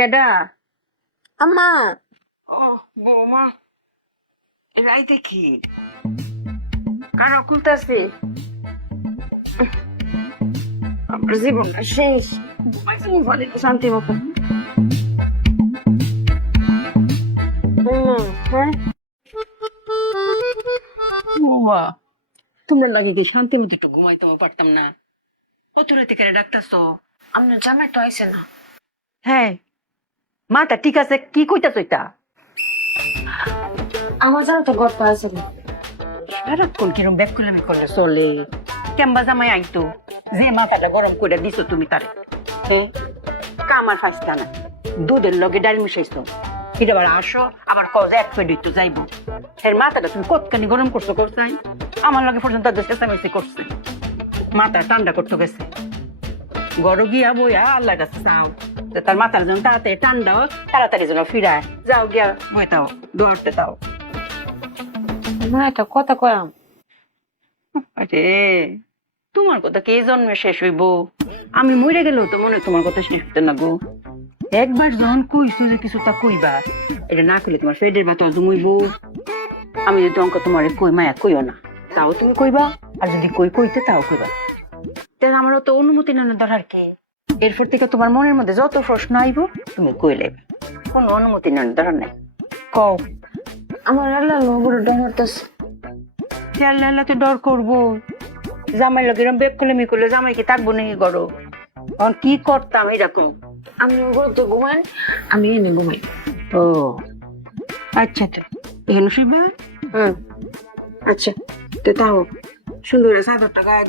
কেডা? আম্মা। ও বৌমা। রাইতে কি কারও খুলতেছে আমার জীবনটা শেষ। শান্তি মতো। হ্যাঁ? বাবা তোমার লাগে কি শান্তি মতো একটু ঘুমাইতে পারতাম না। কত রাতে কেন ডাক্তারছ আপনার জামাই তো আইছে না। হ্যাঁ মাটা ঠিক আছে কি কইতাছ এটা? আমার জামাই তো গর্ত আইছে না। সারাক্ষণ কিরম ব্যাগ করলামি করলে চলে। কেম্বা জামাই আইতো যে মাথাটা গরম করে দিছো তুমি তারে। হ্যাঁ কামার ফাইস্তা না দুধের লগে ডাল মিশাইছো। এটা আবার আসো আবার কজ এক পেট তো যাইবো। এর মাথাটা তুমি কতখানি গরম করছ করছাই আমার লগে পর্যন্ত চেঁচামেচি করছে। মাথা ঠান্ডা করতে গেছে। গড় গিয়া বইয়া আল্লাহ কাছে চাও। তার মাথার যেন তাড়াতাড়ি ঠান্ডা হোক তাড়াতাড়ি যেন ফিরায়। যাও গিয়া বইতাও দোয়ারতে তাও মা এটা কথা কয়াম। আরে তোমার কথা কে জন্মে শেষ হইব? আমি মরে গেলেও তো মনে হয় তোমার কথা শেষ হতে না গো। একবার যখন কইছো যে কিছু তা কইবা এটা না কইলে তোমার পেটের ব্যথা জমইব। আমি যদি অঙ্ক তোমার কই মায়া কইও না। তাও তুমি কইবা আর যদি কই কইতে তাও কইবা তাহলে আমারও তো অনুমতি নেওয়ার দরকার কি? এরপর থেকে তোমার মনের মধ্যে যত প্রশ্ন আইব, তুমি কইলে কোনো অনুমতি নেওয়ার দরকার নাই। কও। আমার আল্লাহ বড় ডর হতেছে আল্লাহ আল্লাহ তো ডর করব। জামাই লোক এরকম বেগ করলে মি করলে জামাই কি থাকব নাকি করো? তখন কি করতাম এরকম? আমি ওগুলো তো ঘুমান আমি এনে ঘুমাই। ও আচ্ছা তো। এখানে শুইবে? হুম। আচ্ছা তো তাও সুন্দর করে চাদরটা গায়ে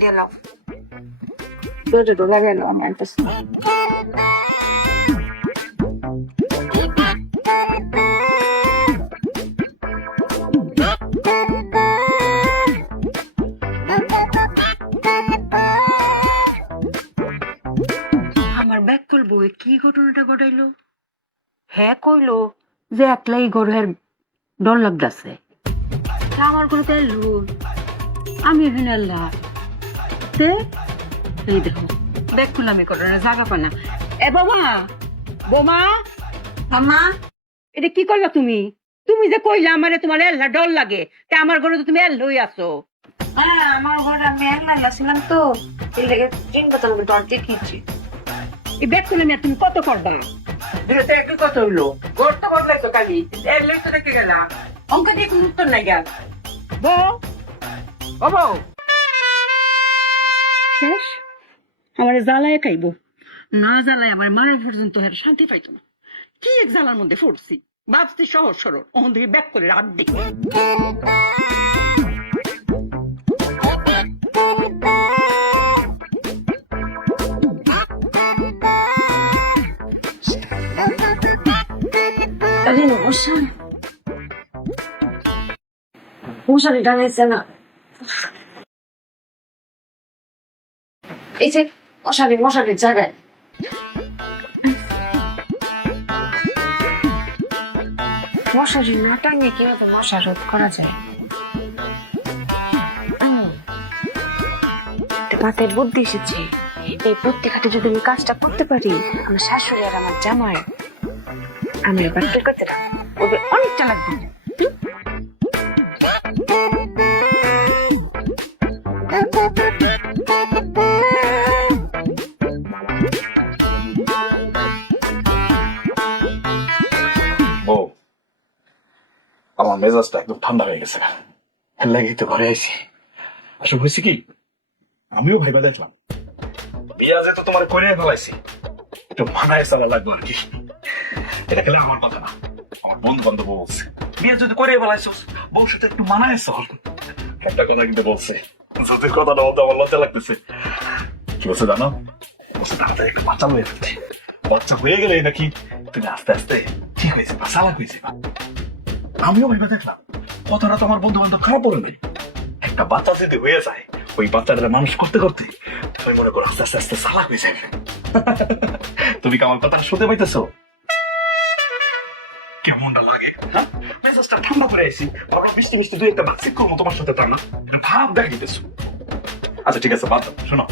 দিলাম দরজাটা লাগাইলো আমি আনতেছি আমার ব্যাগ করব কি ঘটনাটা ঘটাইলো? হ্যাঁ কইলো যে একলাই গরুহের ডর লাগতেছে আমার কোনো তাই লুল আমি এখানে আল্লাহ তে এই দেখো ব্যাগ খুলামি করো না জাগা পানা। এ বাবা বোমা আম্মা। এটা কি করলা তুমি? তুমি যে কইলা আমারে তোমার এল্লা ডর লাগে তা আমার ঘরে তো তুমি এল হই আছো। হ্যাঁ আমার ঘরে আমি একলা ছিলাম তো এই লেগে দিন কথা আমাকে ডর দেখিয়েছি। এই ব্যাগ আর তুমি কত করবা। এটা একটু কত হইল। ঘর তো ঘর লাগতো কালি এর তো দেখে গেলাম। অঙ্ক দিয়ে কোনো উত্তর নাই গেল। বউ ও বউ। আমার জ্বালায় খাইব। না জ্বালায় আমার মারা পর্যন্ত শান্তি পাইতো না। কি এক জ্বালার মধ্যে পড়ছি বাঁচতে সহজ সরল। ওখান থেকে ব্যাক করে রাত মশারি টানাইছে না। এই যে মশারি, মশারির জায়গায়। মশারি না টাঙিয়ে কীভাবে মশা রোধ করা যায়? বুদ্ধি এসেছে। এই বুদ্ধি যদি আমি কাজটা করতে পারি, আমার শাশুড়ি আর আমার জামাই, আমি এবার ওদের অনেকটা লাগবে। আমার মেজাজটা একদম ঠান্ডা হয়ে গেছে। তো ঘরে আইছি আসলে হয়েছে কি? আমিও ভাইবা দেখলাম। বিয়া যেহেতু তোমার করে ফেলাইছি, একটু মানায় লাগবে আর কি। এটা খেলে আমার কথা না। আমার বন্ধু বান্ধব বলছে যদি করে একটু মানায় একটা কথা কিন্তু বলছে যদি কথাটা বলতে আমার লজ্জা লাগতেছে। কি বলছে জানো? বলছে, তাড়াতাড়ি একটু বাচ্চা হয়ে ফেলতে। বাচ্চা হয়ে গেলে নাকি তুমি আস্তে আস্তে ঠিক হয়েছে বা চালাক হয়েছে বা আমিও ভেবে দেখলাম, কথাটা তো আমার বন্ধু বান্ধব খারাপ বলবে। একটা বাচ্চা যদি হয়ে যায়, ওই বাচ্চাটা মানুষ করতে করতে তুমি মনে করো আস্তে আস্তে আস্তে চালাক হয়ে যাবে। তুমি কি আমার কথা শুনতে পাইতেছো? কেমনটা লাগে হ্যাঁ? ঠান্ডা করে আইছি, ভাবলাম মিষ্টি মিষ্টি দুই একটা করব তোমার সাথে না? ভাব দেখা দিতেছো আচ্ছা ঠিক আছে, বাদ দাও, শোনো।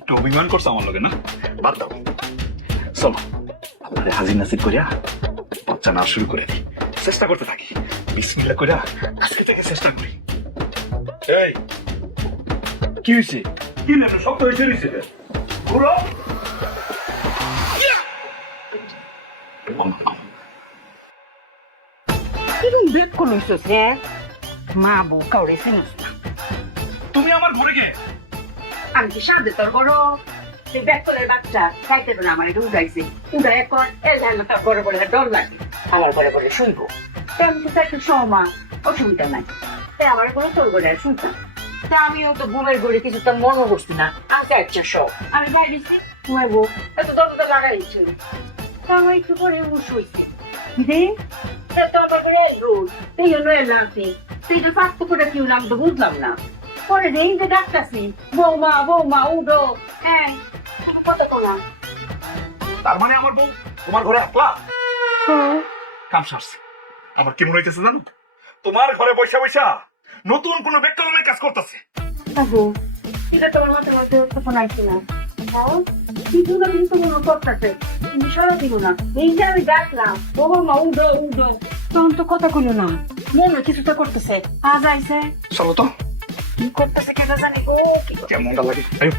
একটু অভিমান করছ আমার লগে, না? বাদ দাও। চলো আরে হাজির নাসির করিয়া বাচ্চা না শুরু করে দিই। চেষ্টা করতে থাকি। বিসমিল্লা করিয়া আজকে থেকে চেষ্টা করি। এই কি হয়েছে কি নেন শক্ত হয়েছে নিছে পুরো কিরম ব্যাক করল হ্যাঁ মা বউ কাউরে চিনিস না। তুমি আমার ঘুরে গে আমি কি সাথে তোর বড়? তুই ব্যাক করে বাচ্চা খাইতে না আমার এটা উঠাইছে উঠাই এখন এ যায় না তার বড় বড় ডর লাগে। আমার বড় বড় শুনব তাই আমি তো সমা অসুবিধা নাই। তাই আমার কোনো তোর গড়ে আর শুনতাম তা আমিও তো ঘুমের গড়ে কিছু তো মনে করছি না। আচ্ছা আচ্ছা সব। আমি যাই দিচ্ছি ঘুমাইবো। এত দরজা লাগাইছি তা আমার একটু পরে হয়েছে রে তা তো আমার ঘরে তুই জন্য তুই তো ফাঁক করে কি আমি তো বুঝলাম না। পরে রেই যে ডাকতাছি বৌমা বৌমা উডো হ্যাঁ কত কোনা তার মানে আমার বউ তোমার ঘরে একলা? কাম সারছে। আমার কি মনে হইতেছে জানো? তোমার ঘরে বৈশা বৈশা নতুন কোন বেকালনের কাজ করতেছে। বাবু এটা তোমার মধ্যে তখন আইছি না হ্যাঁ? কিছু না কিছু মনে করতেছে তুমি সরা দিব না। এই আমি ডাকলাম উডো উডো তখন তো কথা কইলো না। মনে কিছু তো করতেছে। আজ আইছে। চলো তো। কি করতেছে কেন জানি ও কি কেমনটা লাগে? আয়ো।